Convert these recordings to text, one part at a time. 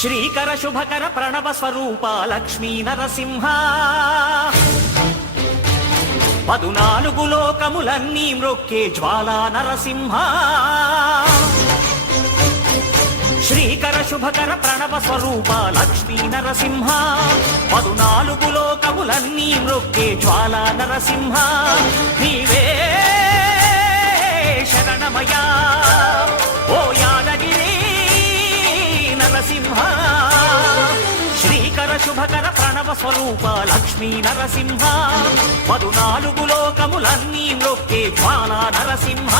శ్రీకర శుభకర ప్రణవ స్వరూప లక్ష్మీ నరసింహ 14 లోకములన్నీ మ్రొక్కే జ్వాలా నరసింహ శ్రీకర శుభకర ప్రణవ స్వరూప లక్ష్మీ నరసింహ 14 లోకములన్నీ మ్రొక్కే జ్వాలా నరసింహ నీవే శరణమయా ఓ యాదగిరి నరసింహ శ్రీకర శుభకర ప్రణవ స్వరూప లక్ష్మీ నరసింహ 14 లోకములన్నీ మ్రొక్కే జ్వాలా నరసింహ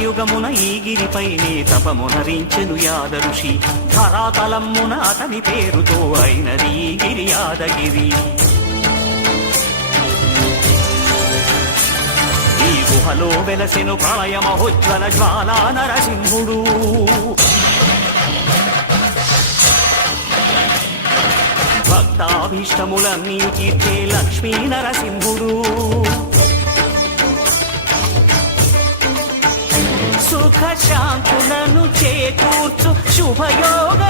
యుగమున ఈ గిరిపైనే తపమునరించెను యాద ఋషి ధరాతలమ్మున అతని పేరుతో అయినది ఈ గిరి యాదగిరి ఈ గుహలో వెలసెను ప్రళయమహోజ్వల జ్వాలా నరసింహుడు భక్తాభీష్టములన్నీ తీర్చే లక్ష్మీ నరసింహుడు సుఖ శాంతులను చేకూర్చు శుభయోగ